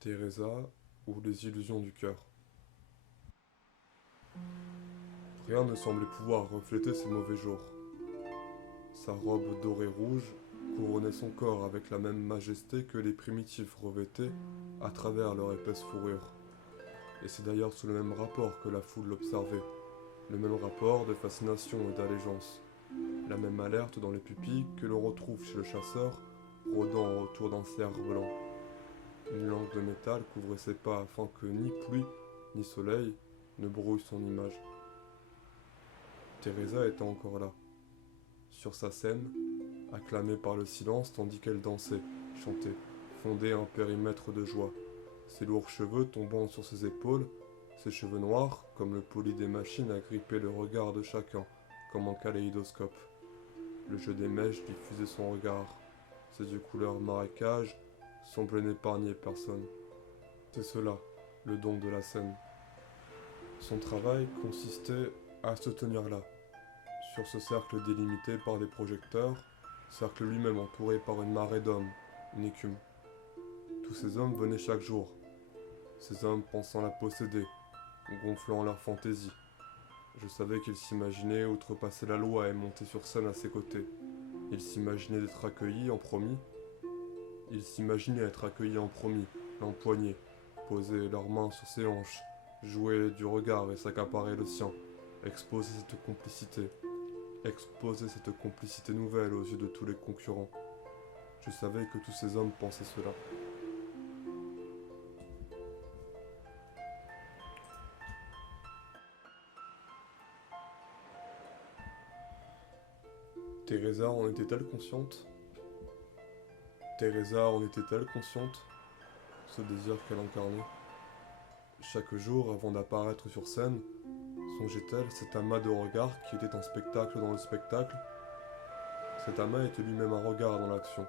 Teresa ou les illusions du cœur. Rien ne semblait pouvoir refléter ses mauvais jours. Sa robe dorée rouge couronnait son corps avec la même majesté que les primitifs revêtaient à travers leur épaisse fourrure. Et c'est d'ailleurs sous le même rapport que la foule l'observait, le même rapport de fascination et d'allégeance, la même alerte dans les pupilles que l'on retrouve chez le chasseur rôdant autour d'un cerf blanc. Une langue de métal couvrait ses pas afin que ni pluie ni soleil ne brouille son image. Teresa était encore là, sur sa scène, acclamée par le silence tandis qu'elle dansait, chantait, fondait un périmètre de joie, ses lourds cheveux tombant sur ses épaules, ses cheveux noirs, comme le poli des machines, agrippaient le regard de chacun, comme un kaléidoscope. Le jeu des mèches diffusait son regard, ses yeux couleur marécage semblaient n'épargner personne. C'est cela, le don de la scène. Son travail consistait à se tenir là, sur ce cercle délimité par des projecteurs, cercle lui-même entouré par une marée d'hommes, une écume. Tous ces hommes venaient chaque jour, ces hommes pensant la posséder, gonflant leur fantaisie. Je savais qu'ils s'imaginaient outrepasser la loi et monter sur scène à ses côtés. Ils s'imaginaient d'être accueillis en promis. Ils s'imaginaient être accueillis en promis, l'empoigner, poser leurs mains sur ses hanches, jouer du regard et s'accaparer le sien, exposer cette complicité nouvelle aux yeux de tous les concurrents. Je savais que tous ces hommes pensaient cela. Teresa en était-elle consciente? Teresa en était-elle consciente? Ce désir qu'elle incarnait. Chaque jour, avant d'apparaître sur scène, songeait-elle cet amas de regards qui était un spectacle dans le spectacle? Cet amas était lui-même un regard dans l'action.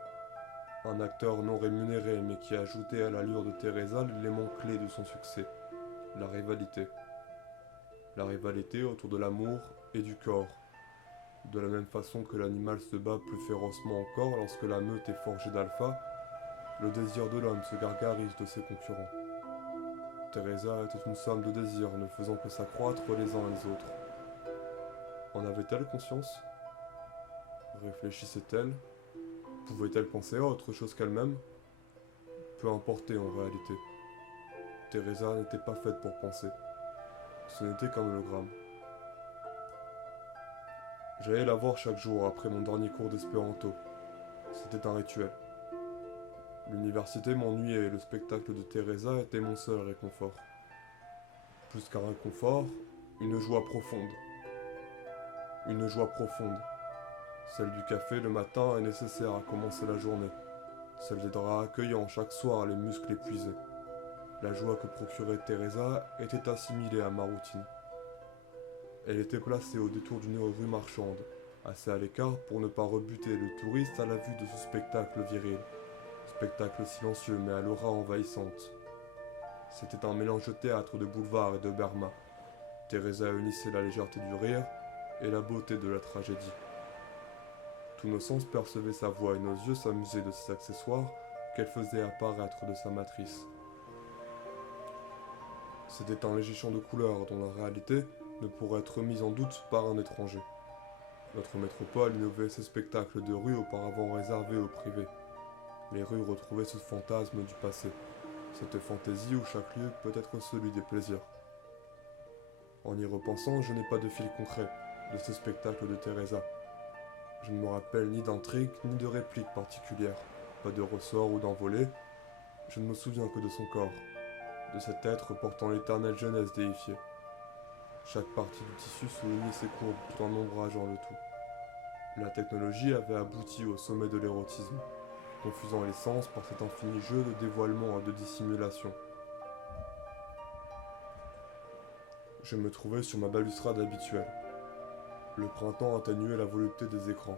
Un acteur non rémunéré mais qui ajoutait à l'allure de Teresa l'élément clé de son succès, la rivalité. La rivalité autour de l'amour et du corps. De la même façon que l'animal se bat plus férocement encore lorsque la meute est forgée d'alpha, le désir de l'homme se gargarise de ses concurrents. Teresa était une somme de désirs ne faisant que s'accroître les uns les autres. En avait-elle conscience? Réfléchissait-elle? Pouvait-elle penser à autre chose qu'elle-même? Peu importait en réalité. Teresa n'était pas faite pour penser. Ce n'était qu'un hologramme. J'allais la voir chaque jour après mon dernier cours d'espéranto. C'était un rituel. L'université m'ennuyait et le spectacle de Teresa était mon seul réconfort. Plus qu'un réconfort, une joie profonde. Une joie profonde. Celle du café le matin est nécessaire à commencer la journée. Celle des draps accueillants chaque soir les muscles épuisés. La joie que procurait Teresa était assimilée à ma routine. Elle était placée au détour d'une rue marchande, assez à l'écart pour ne pas rebuter le touriste à la vue de ce spectacle viril. Spectacle silencieux mais à l'aura envahissante. C'était un mélange de théâtre, de boulevard et de Berma. Teresa unissait la légèreté du rire et la beauté de la tragédie. Tous nos sens percevaient sa voix et nos yeux s'amusaient de ses accessoires qu'elle faisait apparaître de sa matrice. C'était un léger champ de couleurs dont la réalité ne pourrait être mise en doute par un étranger. Notre métropole innovait ses spectacles de rue auparavant réservés au privé. Les rues retrouvaient ce fantasme du passé, cette fantaisie où chaque lieu peut être celui des plaisirs. En y repensant, je n'ai pas de fil concret de ce spectacle de Teresa. Je ne me rappelle ni d'intrigue ni de réplique particulière, pas de ressort ou d'envolée. Je ne me souviens que de son corps, de cet être portant l'éternelle jeunesse déifiée. Chaque partie du tissu soulignait ses courbes tout en ombrageant le tout. La technologie avait abouti au sommet de l'érotisme, confusant les sens par cet infini jeu de dévoilement et de dissimulation. Je me trouvais sur ma balustrade habituelle. Le printemps atténuait la volupté des écrans.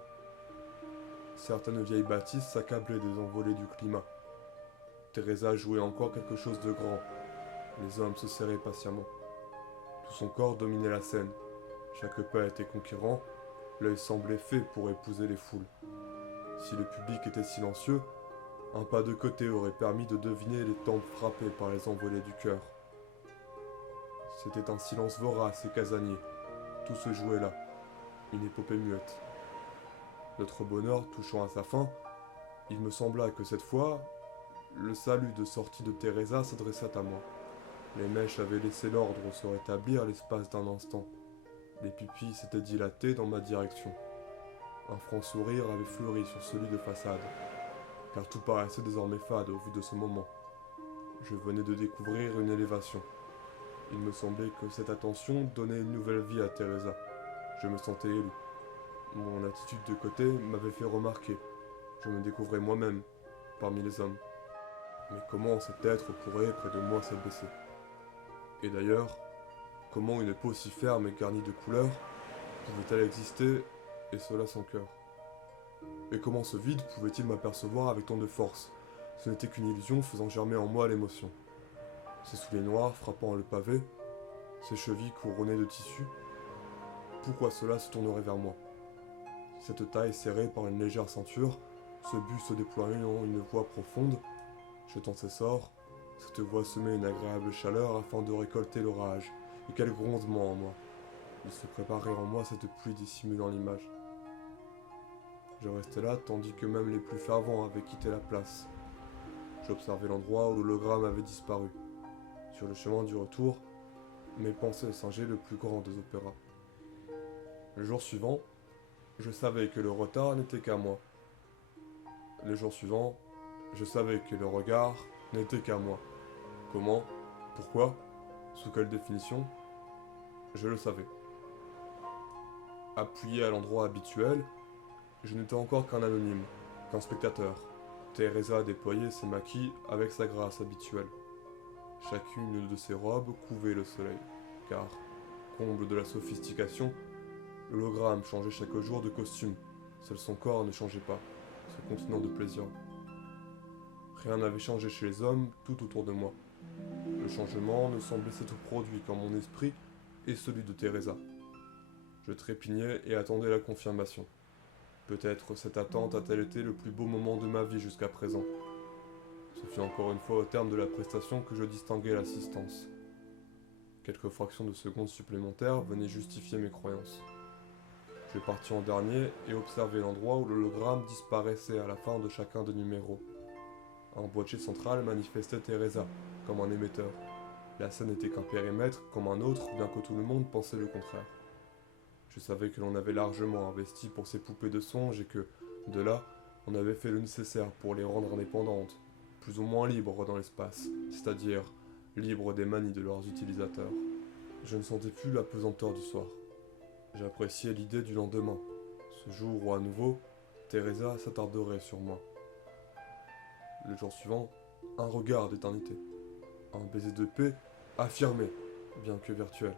Certaines vieilles bâtisses s'accablaient des envolées du climat. Teresa jouait encore quelque chose de grand. Les hommes se serraient patiemment. Tout son corps dominait la scène. Chaque pas était conquérant. L'œil semblait fait pour épouser les foules. Si le public était silencieux, Un pas de côté aurait permis de deviner les tempes frappées par les envolées du cœur. C'était un silence vorace et casanier. Tout se jouait là, une épopée muette. Notre bonheur touchant à sa fin, il me sembla que cette fois, le salut de sortie de Teresa s'adressait à moi. Les mèches avaient laissé l'ordre se rétablir l'espace d'un instant. Les pupilles s'étaient dilatées dans ma direction. Un franc sourire avait fleuri sur celui de façade, car tout paraissait désormais fade au vu de ce moment. Je venais de découvrir une élévation. Il me semblait que cette attention donnait une nouvelle vie à Teresa. Je me sentais élu. Mon attitude de côté m'avait fait remarquer. Je me découvrais moi-même, parmi les hommes. Mais comment cet être pourrait, près de moi, s'abaisser? Et d'ailleurs, comment une peau si ferme et garnie de couleurs pouvait-elle exister, et cela sans cœur? Et comment ce vide pouvait-il m'apercevoir avec tant de force? Ce n'était qu'une illusion faisant germer en moi l'émotion. Ses souliers noirs frappant le pavé, ses chevilles couronnées de tissu, pourquoi cela se tournerait vers moi? Cette taille serrée par une légère ceinture, ce buste déployant une voix profonde, jetant ses sorts, cette voix semait une agréable chaleur afin de récolter l'orage, et quel grondement en moi! Il se préparait en moi cette pluie dissimulant l'image. Je restais là tandis que même les plus fervents avaient quitté la place. J'observais l'endroit où l'hologramme avait disparu. Sur le chemin du retour, mes pensées singeaient le plus grand des opéras. Le jour suivant, je savais que le retard n'était qu'à moi. Le jour suivant, je savais que le regard n'était qu'à moi. Comment? Pourquoi? Sous quelle définition? Je le savais. Appuyé à l'endroit habituel, je n'étais encore qu'un anonyme, qu'un spectateur. Teresa déployait ses maquis avec sa grâce habituelle. Chacune de ses robes couvait le soleil, car, comble de la sophistication, l'hologramme changeait chaque jour de costume. Seul son corps ne changeait pas, ce continent de plaisir. Rien n'avait changé chez les hommes tout autour de moi. Le changement ne semblait s'être produit qu'en mon esprit et celui de Teresa. Je trépignais et attendais la confirmation. Peut-être cette attente a-t-elle été le plus beau moment de ma vie jusqu'à présent. Ce fut encore une fois au terme de la prestation que je distinguai l'assistance. Quelques fractions de secondes supplémentaires venaient justifier mes croyances. Je partis en dernier et observai l'endroit où l'hologramme disparaissait à la fin de chacun des numéros. Un boîtier central manifestait Teresa, comme un émetteur. La scène n'était qu'un périmètre comme un autre, bien que tout le monde pensait le contraire. Je savais que l'on avait largement investi pour ces poupées de songe et que, de là, on avait fait le nécessaire pour les rendre indépendantes, plus ou moins libres dans l'espace, c'est-à-dire libres des manies de leurs utilisateurs. Je ne sentais plus la pesanteur du soir. J'appréciais l'idée du lendemain, ce jour où à nouveau, Teresa s'attarderait sur moi. Le jour suivant, un regard d'éternité, un baiser de paix affirmé, bien que virtuel.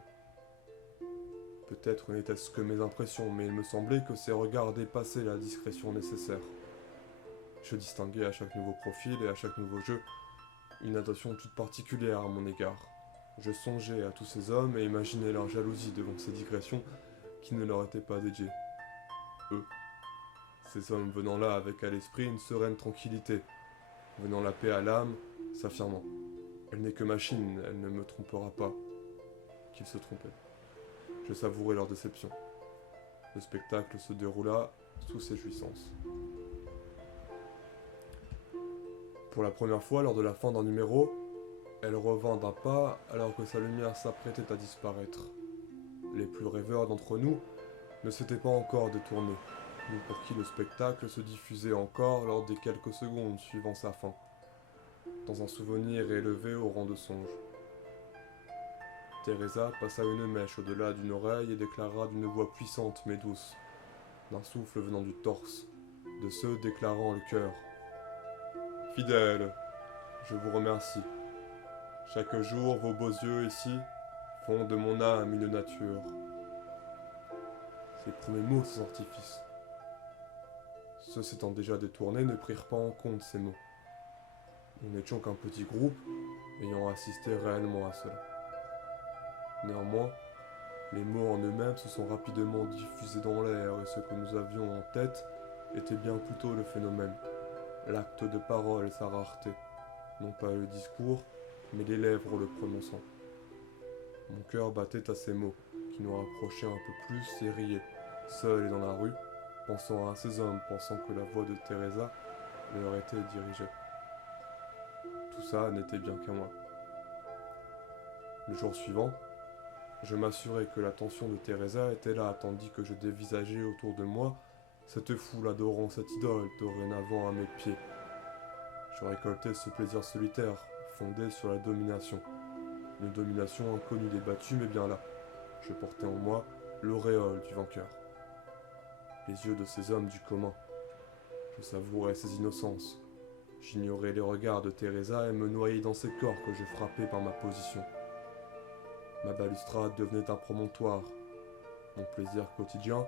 Peut-être n'était-ce que mes impressions, mais il me semblait que ces regards dépassaient la discrétion nécessaire. Je distinguais à chaque nouveau profil et à chaque nouveau jeu une attention toute particulière à mon égard. Je songeais à tous ces hommes et imaginais leur jalousie devant ces digressions qui ne leur étaient pas dédiées. Eux, ces hommes venant là avec à l'esprit une sereine tranquillité, venant la paix à l'âme, s'affirmant. Elle n'est que machine, elle ne me trompera pas. Qu'ils se trompaient. Je savourais leur déception. Le spectacle se déroula sous ses jouissances. Pour la première fois, lors de la fin d'un numéro, elle revint d'un pas alors que sa lumière s'apprêtait à disparaître. Les plus rêveurs d'entre nous ne s'étaient pas encore détournés, nous pour qui le spectacle se diffusait encore lors des quelques secondes suivant sa fin, dans un souvenir élevé au rang de songe. Teresa passa une mèche au-delà d'une oreille et déclara d'une voix puissante mais douce, d'un souffle venant du torse, de ceux déclarant le cœur. Fidèles, je vous remercie. Chaque jour, vos beaux yeux ici font de mon âme une nature. Ces premiers mots sans artifice. Ceux s'étant déjà détournés ne prirent pas en compte ces mots. Nous n'étions qu'un petit groupe ayant assisté réellement à cela. Néanmoins, les mots en eux-mêmes se sont rapidement diffusés dans l'air et ce que nous avions en tête était bien plutôt le phénomène, l'acte de parole sa rareté, non pas le discours, mais les lèvres le prononçant. Mon cœur battait à ces mots, qui nous rapprochaient un peu plus et riait, seul et dans la rue, pensant à ces hommes, pensant que la voix de Teresa leur était dirigée. Tout ça n'était bien qu'à moi. Le jour suivant, je m'assurais que l'attention de Teresa était là, tandis que je dévisageais autour de moi cette foule adorant cette idole dorénavant à mes pieds. Je récoltais ce plaisir solitaire, fondé sur la domination. Une domination inconnue des battus, mais bien là. Je portais en moi l'auréole du vainqueur. Les yeux de ces hommes du commun. Je savourais ces innocences. J'ignorais les regards de Teresa et me noyais dans ces corps que je frappais par ma position. Ma balustrade devenait un promontoire. Mon plaisir quotidien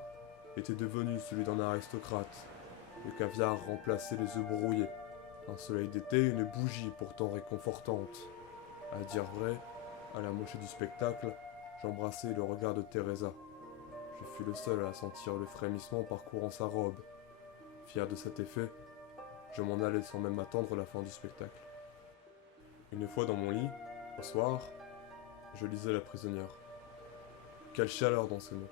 était devenu celui d'un aristocrate. Le caviar remplaçait les œufs brouillés. Un soleil d'été, une bougie pourtant réconfortante. À dire vrai, à la moitié du spectacle, j'embrassai le regard de Teresa. Je fus le seul à sentir le frémissement parcourant sa robe. Fier de cet effet, je m'en allai sans même attendre la fin du spectacle. Une fois dans mon lit, au soir, je lisais La prisonnière. Quelle chaleur dans ces mots.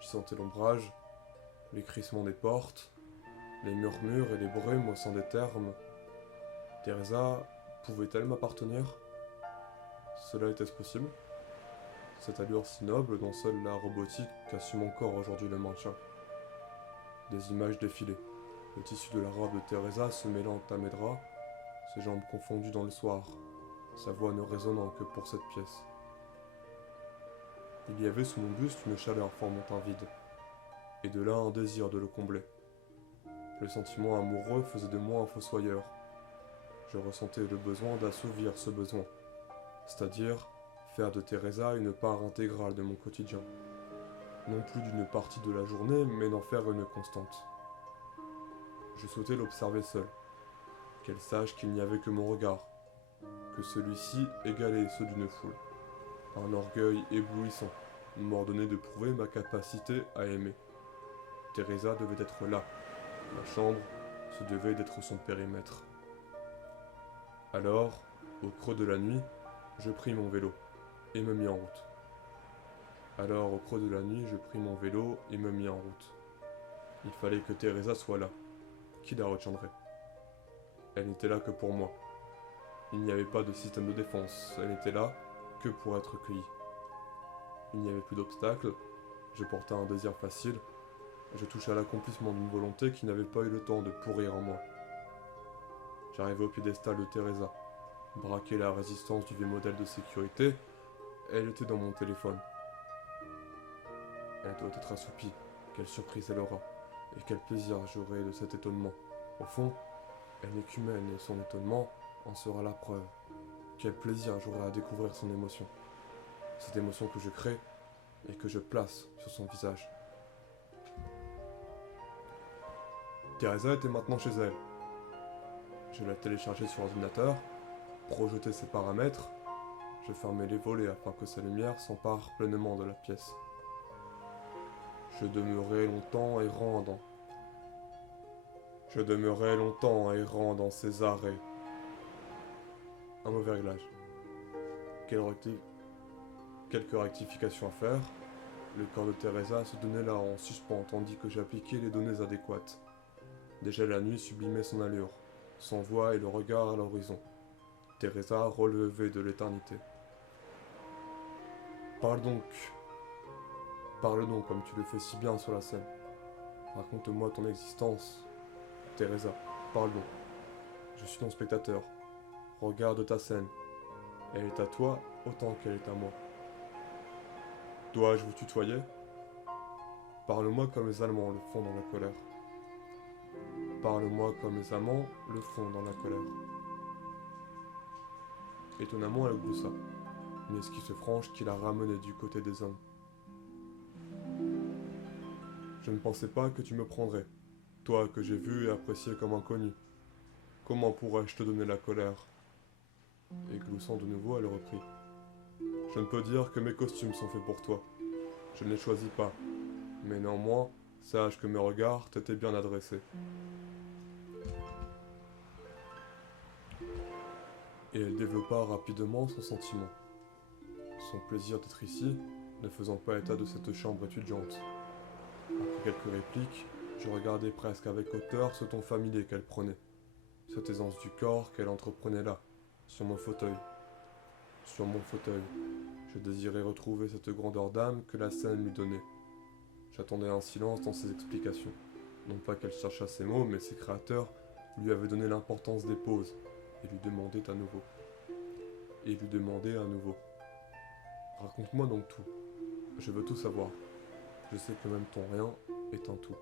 J'y sentais l'ombrage, les crissements des portes, les murmures et les brumes au sein des termes. Teresa pouvait-elle m'appartenir? Cela était-ce possible? Cette allure si noble dont seule la robotique assume encore aujourd'hui le maintien. Des images défilaient, le tissu de la robe de Teresa se mêlant à mes draps, ses jambes confondues dans le soir, sa voix ne résonnant que pour cette pièce. Il y avait sous mon buste une chaleur formant un vide, et de là un désir de le combler. Le sentiment amoureux faisait de moi un fossoyeur. Je ressentais le besoin d'assouvir ce besoin, c'est-à-dire faire de Teresa une part intégrale de mon quotidien. Non plus d'une partie de la journée, mais d'en faire une constante. Je souhaitais l'observer seul, qu'elle sache qu'il n'y avait que mon regard, que celui-ci égalait ceux d'une foule. Un orgueil éblouissant m'ordonnait de prouver ma capacité à aimer. Teresa devait être là. Ma chambre, ce devait d'être son périmètre. Alors, au creux de la nuit, je pris mon vélo et me mis en route. Alors, au creux de la nuit, je pris mon vélo et me mis en route. Il fallait que Teresa soit là. Qui la retiendrait? Elle n'était là que pour moi. Il n'y avait pas de système de défense. Elle n'était là que pour être cueillie. Il n'y avait plus d'obstacles. Je portais un désir facile. Je touchais à l'accomplissement d'une volonté qui n'avait pas eu le temps de pourrir en moi. J'arrivais au piédestal de Teresa, braquai la résistance du vieux modèle de sécurité. Elle était dans mon téléphone. Elle doit être assoupie. Quelle surprise elle aura. Et quel plaisir j'aurai de cet étonnement. Au fond, elle n'est qu'humaine et son étonnement en sera la preuve. Quel plaisir j'aurai à découvrir son émotion. Cette émotion que je crée et que je place sur son visage. Teresa était maintenant chez elle. Je la téléchargeai sur l'ordinateur, projetai ses paramètres, je fermai les volets afin que sa lumière s'empare pleinement de la pièce. Je demeurai longtemps errant dans ces arrêts. Un mauvais réglage. Quelques rectifications à faire. Le corps de Teresa se donnait là en suspens tandis que j'appliquais les données adéquates. Déjà la nuit sublimait son allure, son voix et le regard à l'horizon. Teresa relevait de l'éternité. Parle donc comme tu le fais si bien sur la scène. Raconte-moi ton existence. Teresa, parle donc. Je suis ton spectateur. Regarde ta scène. Elle est à toi autant qu'elle est à moi. Dois-je vous tutoyer? Parle-moi comme les Allemands le font dans la colère. Parle-moi comme les amants le font dans la colère. Étonnamment, elle gloussa, une esquisse franche qui la ramenait du côté des hommes. Je ne pensais pas que tu me prendrais, toi que j'ai vu et apprécié comme inconnu. Comment pourrais-je te donner la colère? Et gloussant de nouveau, elle reprit. Je ne peux dire que mes costumes sont faits pour toi. Je ne les choisis pas, mais néanmoins, sache que mes regards t'étaient bien adressés. et elle développa rapidement son sentiment. Son plaisir d'être ici, ne faisant pas état de cette chambre étudiante. Après quelques répliques, je regardais presque avec hauteur ce ton familier qu'elle prenait, cette aisance du corps qu'elle entreprenait là, sur mon fauteuil. Sur mon fauteuil, je désirais retrouver cette grandeur d'âme que la scène lui donnait. J'attendais un silence dans ses explications. Non pas qu'elle cherchât ses mots, mais ses créateurs lui avaient donné l'importance des pauses, et lui demandaient à nouveau. Et lui demandaient à nouveau. Raconte-moi donc tout. Je veux tout savoir. Je sais que même ton rien est un tout.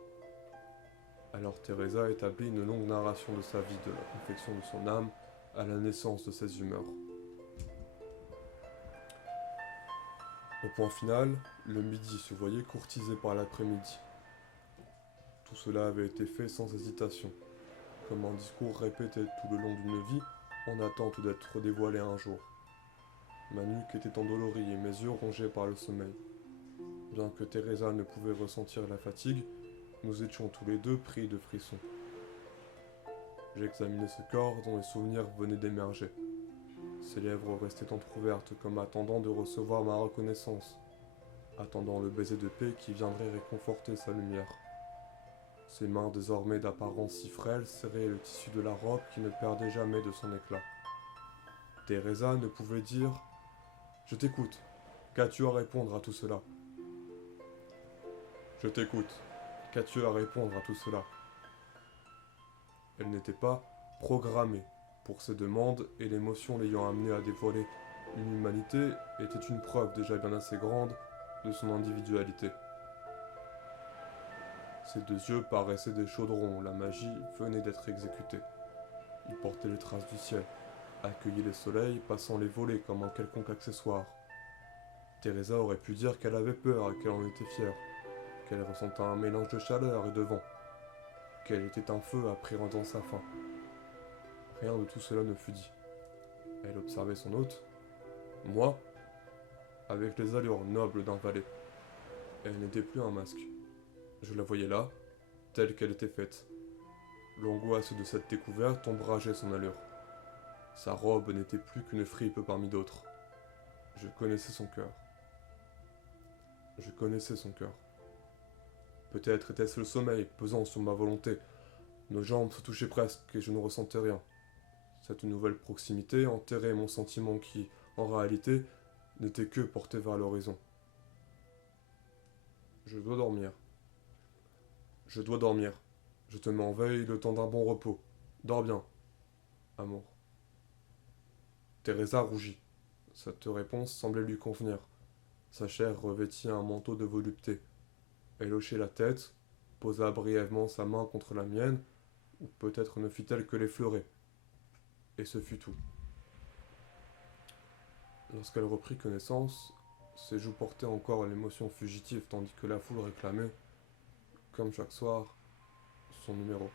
Alors Teresa établit une longue narration de sa vie, de la confection de son âme à la naissance de ses humeurs. Au point final, le midi se voyait courtisé par l'après-midi. Tout cela avait été fait sans hésitation, comme un discours répété tout le long d'une vie en attente d'être dévoilé un jour. Ma nuque était endolorie et mes yeux rongés par le sommeil. Bien que Teresa ne pouvait ressentir la fatigue, nous étions tous les deux pris de frissons. J'examinais ce corps dont les souvenirs venaient d'émerger. Ses lèvres restaient entr'ouvertes comme attendant de recevoir ma reconnaissance, attendant le baiser de paix qui viendrait réconforter sa lumière. Ses mains désormais d'apparence si frêle serraient le tissu de la robe qui ne perdait jamais de son éclat. Teresa ne pouvait dire « Je t'écoute, qu'as-tu à répondre à tout cela ?»« Je t'écoute, qu'as-tu à répondre à tout cela ?» Elle n'était pas programmée pour ces demandes et l'émotion l'ayant amenée à dévoiler une humanité était une preuve déjà bien assez grande de son individualité. Ses deux yeux paraissaient des chaudrons où la magie venait d'être exécutée. Il portait les traces du ciel, accueillit les soleils, passant les volets comme un quelconque accessoire. Teresa aurait pu dire qu'elle avait peur et qu'elle en était fière, qu'elle ressentait un mélange de chaleur et de vent, qu'elle était un feu appréhendant sa faim. Rien de tout cela ne fut dit. Elle observait son hôte, moi, avec les allures nobles d'un valet. Elle n'était plus un masque. Je la voyais là, telle qu'elle était faite. L'angoisse de cette découverte ombrageait son allure. Sa robe n'était plus qu'une fripe parmi d'autres. Je connaissais son cœur. Je connaissais son cœur. Peut-être était-ce le sommeil pesant sur ma volonté. Nos jambes se touchaient presque et je ne ressentais rien. Cette nouvelle proximité enterrait mon sentiment qui, en réalité, n'était que porté vers l'horizon. Je dois dormir. Je dois dormir. Je te mets en veille le temps d'un bon repos. Dors bien, amour. Teresa rougit. Cette réponse semblait lui convenir. Sa chair revêtit un manteau de volupté. Elle hochait la tête, posa brièvement sa main contre la mienne, ou peut-être ne fit-elle que l'effleurer. Et ce fut tout. Lorsqu'elle reprit connaissance, ses joues portaient encore l'émotion fugitive tandis que la foule réclamait, comme chaque soir, son numéro.